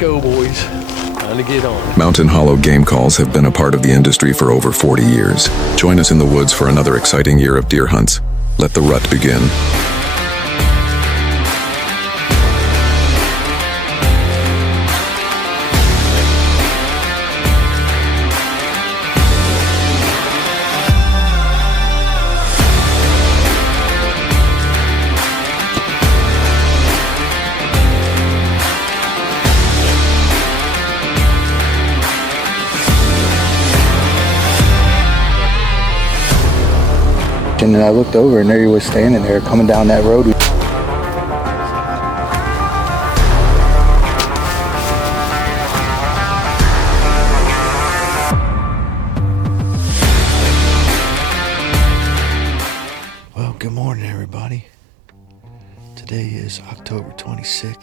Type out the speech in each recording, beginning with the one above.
go, boys. Time to get on. Mountain Hollow game calls have been a part of the industry for over 40 years. Join us in the woods for another exciting year of deer hunts. Let the rut begin. And then I looked over and there he was standing there coming down that road. Well, good morning everybody. Today is October 26th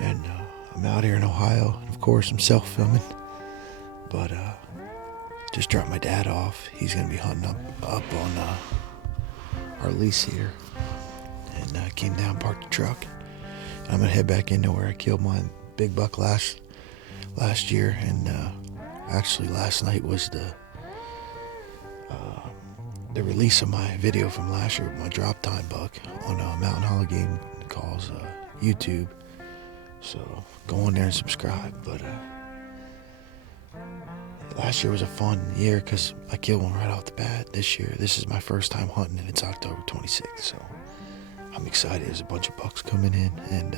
and I'm out here in Ohio. And of course I'm self-filming, but just dropped my dad off. He's gonna be hunting up on our lease here, and came down, parked the truck. And I'm gonna head back into where I killed my big buck last year. And actually, last night was the release of my video from last year, my drop time buck on Mountain Hollow Game Calls YouTube. So go on there and subscribe. But last year was a fun year because I killed one right off the bat. This year, this is my first time hunting, and it's October 26th, so I'm excited. There's a bunch of bucks coming in, and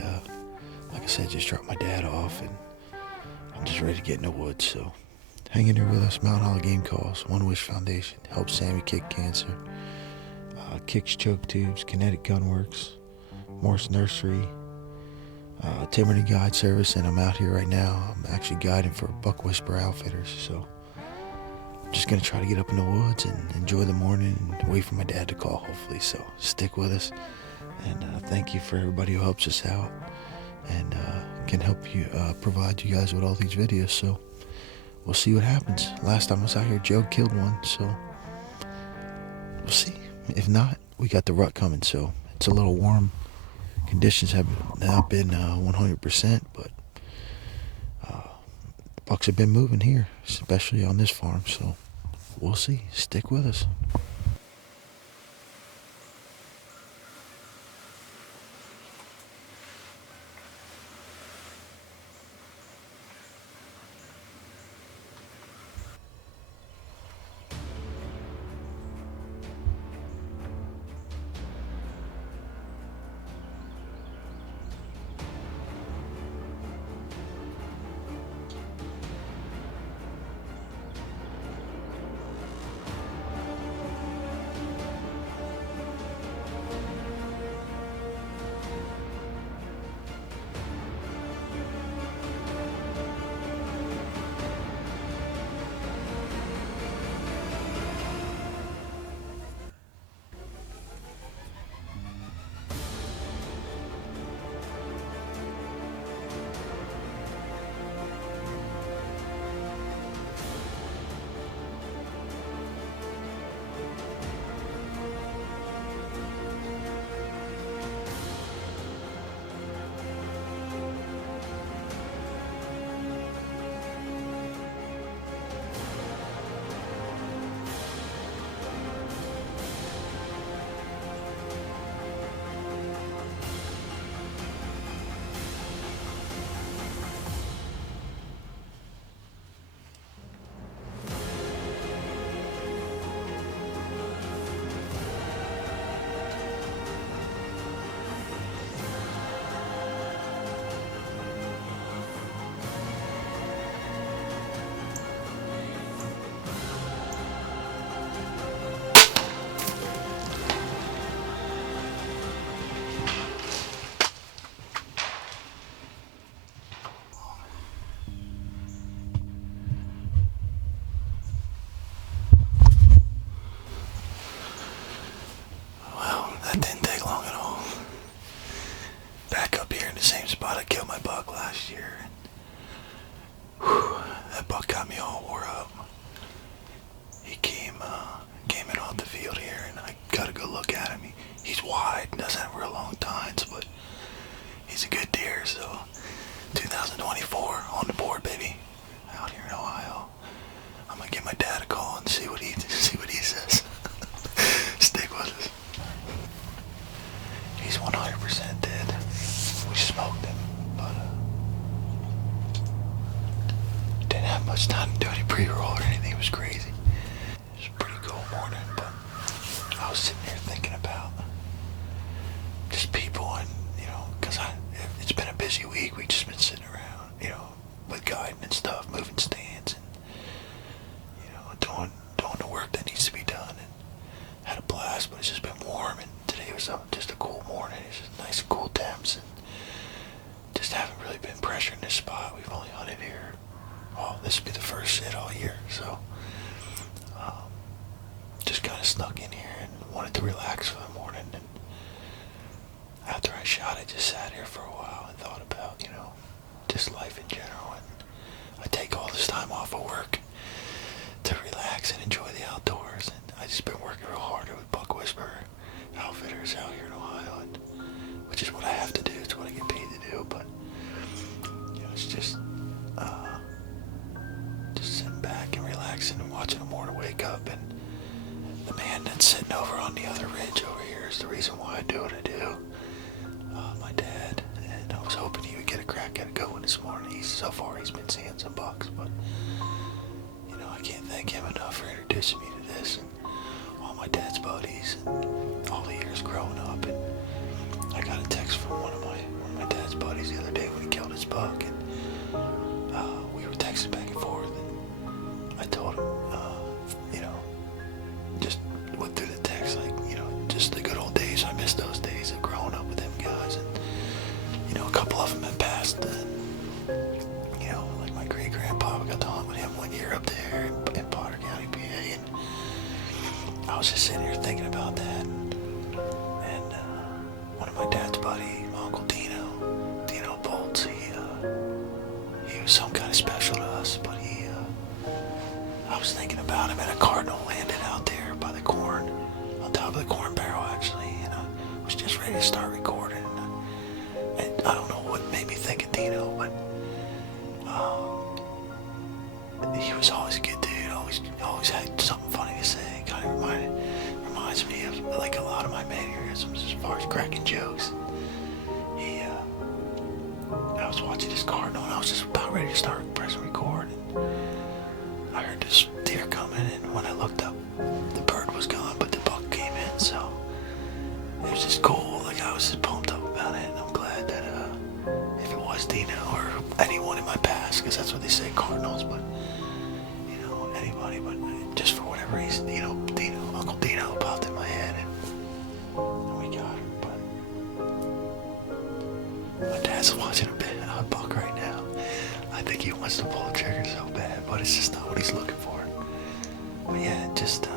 like I said, just dropped my dad off, and I'm just ready to get in the woods. So hang in there with us. Mountain Hollow Game Calls, One Wish Foundation, helps Sammy kick cancer, Kicks Choke Tubes, Kinetic Gunworks, Morse Nursery, Timberly Guide Service, and I'm out here right now. I'm actually guiding for Buck Whisperer Outfitters, so I'm just gonna try to get up in the woods and enjoy the morning and wait for my dad to call, hopefully. So stick with us, and thank you for everybody who helps us out and can help you provide you guys with all these videos. So we'll see what happens. Last time I was out here, Joe killed one, so we'll see. If not, we got the rut coming, so it's a little warm. Conditions have not been 100%, but bucks have been moving here, especially on this farm, so we'll see. Stick with us. That didn't take long at all. Back up here in the same spot I killed my buck last year. That buck got me all wore up. He came in off the field here, and I got a good look at him. He's wide, doesn't have real long tines, but he's a good deer. So 2000 much time to do any pre-roll or anything. It was crazy. It was a pretty cool morning, but I was sitting there thinking about just people and, because it's been a busy week. We've just been sitting around, with guiding and stuff, moving stands and, doing the work that needs to be done, and had a blast, but it's just been warm, and today was just a cool morning. It's just nice cool temps, and just haven't really been pressuring this spot. We've only hunted here, this will be the first sit all year, so just kind of snuck in here and wanted to relax for the morning. And after I shot, I just sat here for a while and thought about, just life in general. And I take all this time off of work to relax and enjoy the outdoors. And I just been working real hard with Buck Whisperer Outfitters out here in Ohio, which is what I have to do. It's what I get paid to do. But it's just sitting back and relaxing and watching the morning wake up. And the man that's sitting over on the other ridge over here is the reason why I do what I do. My dad, and I was hoping he would get a crack at it going this morning. So far he's been seeing some bucks, but I can't thank him enough for introducing me to this and all my dad's buddies and all the years growing up. And I got a text from one of my dad's buddies the other day when he killed his buck, and we were texting back and forth, and I told him, just went through the text, like, just the good old days. I miss those days of growing up with them guys, and a couple of them have passed, and like my great grandpa, we got to hunt with him 1 year up there in Potter County, PA, and I was just sitting here thinking about that, and one of my dad's buddy, my Uncle Dino Bolts, he was some kind of special to us, but I was thinking about him, and a Cardinal landed out there by the corn, on top of the corn barrel actually, and I was just ready to start recording, and I don't know what made me think of Dino, but he was always a good dude, always had something funny to say. Kind of reminds me of like a lot of my mannerisms as far as cracking jokes. I was watching this Cardinal, and I was just about ready to start pressing record, and I heard this deer coming, and when I looked up, the bird was gone, but the buck came in, so it was just cool. Like, I was just pumped up about it, and I'm glad that if it was Dino or anyone in my past, because that's what they say, Cardinals, but anybody, but just for whatever reason, Uncle Dino popped in my head, and we got her. But my dad's watching a buck right now. I think he wants to pull the trigger so bad, but it's just not what he's looking for. But yeah, just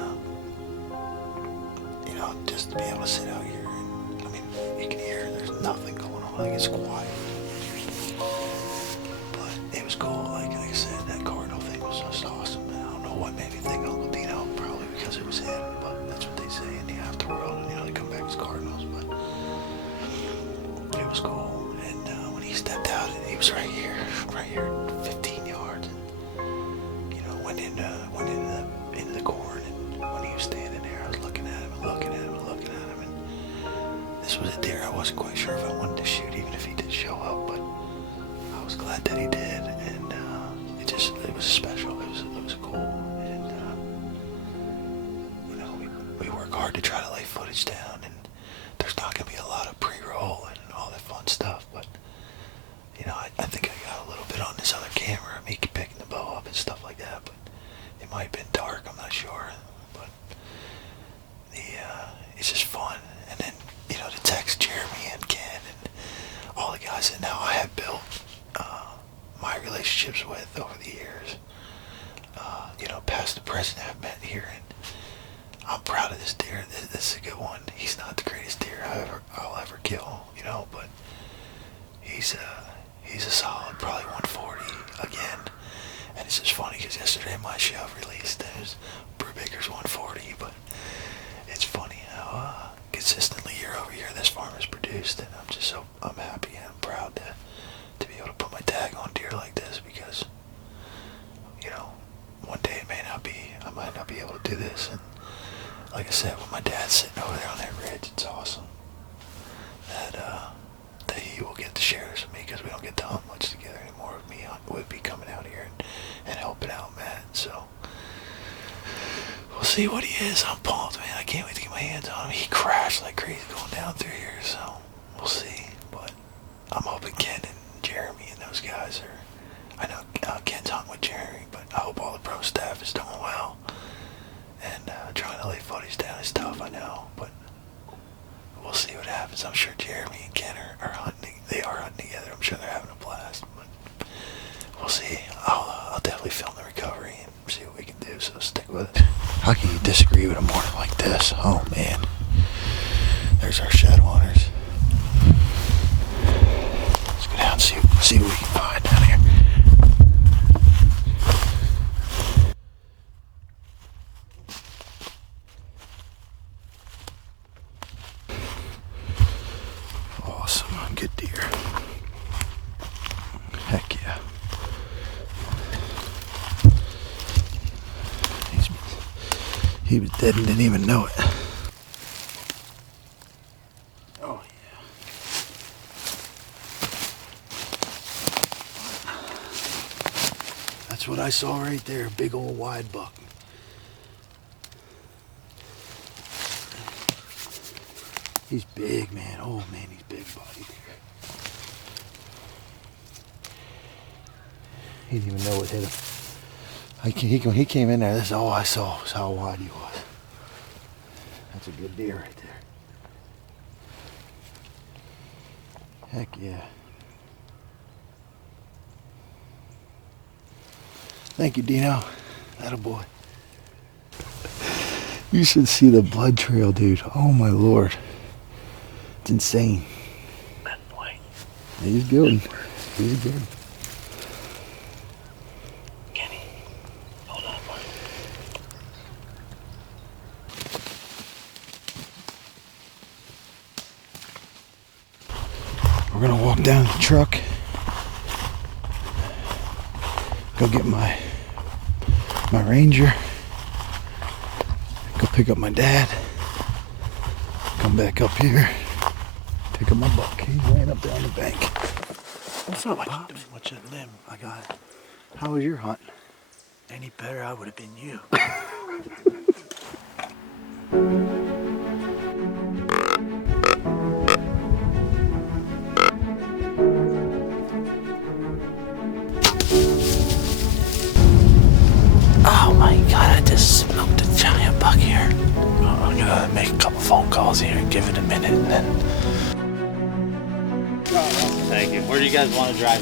just to be able to sit out here, and you can hear there's nothing going on. Like, it's quiet. But it was cool. Like I said, that Cardinal thing was just awesome. And I don't know what made me think of Uncle Dino, probably because it was him, but that's what they say in the afterworld, and they come back as Cardinals. But it was cool. And when he stepped out, he was right here, 15 yards, and went into the corn. And when he was standing there, I was looking at him and looking at him and looking at him. And this was a deer I wasn't quite sure if I wanted to shoot, even if he did show up. But I was glad that he did, and it was special. It was cool, and we work hard to try to lay footage down, and there's not gonna be a lot of pre-roll and all that fun stuff, but I think I got a little bit on this other camera, me picking the bow up and stuff like that, but it might have been dark, I'm not sure, but it's just fun. And then to text Jeremy and Ken and all the guys that now I have built my relationships with over the years, past the present, I've met here, and I'm proud of this deer. This is a good one. He's not the greatest deer I'll ever kill, but he's a solid, probably 140 again. And it's just funny because yesterday my shove released, it was Brubaker's 140, but it's funny how consistently year over year this farm has produced, and I'm happy and I'm proud to be able to put my tag on deer like this, because one day I might not be able to do this. And like I said, when my dad's sitting over there on that ridge, it's awesome that he will get to share this with me, because we don't get to hunt much together anymore. With me would be coming out here and helping see what he is. I'm pumped, man. I can't wait to get my hands on him. He crashed like crazy going down through here, so we'll see. But I'm hoping Ken and Jeremy and those guys are. I know Ken's hung with Jeremy, but I hope all the pro staff is doing well. And trying to lay footies down is tough, I know, but we'll see what happens. I'm sure Jeremy and Ken are hunting. They are hunting together. I'm sure they're having a blast, but we'll see. I'll definitely film the recovery and see what we can do, so stick with it. How can you disagree with a morning like this? Oh, man. There's our shadow hunters. Let's go down and see what we can find down here. Awesome. Good deer. Heck yeah. He was dead and didn't even know it. Oh, yeah. That's what I saw right there. Big old wide buck. He's big, man. Oh, man, he's big bodied. He didn't even know what hit him. He came in there. This is all I saw was how wide he was. That's a good deer right there. Heck yeah. Thank you, Dino. Attaboy. You should see the blood trail, dude. Oh my lord. It's insane. That boy. He's good. He's good. Kenny, hold on, boy. We're gonna walk down to the truck. Go get my Ranger. Go pick up my dad. Come back up here. Pick up my buck. He's laying up there on the bank. What's up, Pops? Watch that limb. I got it. How was your hunt? Any better, I would have been you. Oh my god, I just smoked a giant buck here. I'm gonna make a couple phone calls here and give it a minute and then... Thank you. Where do you guys want to drive?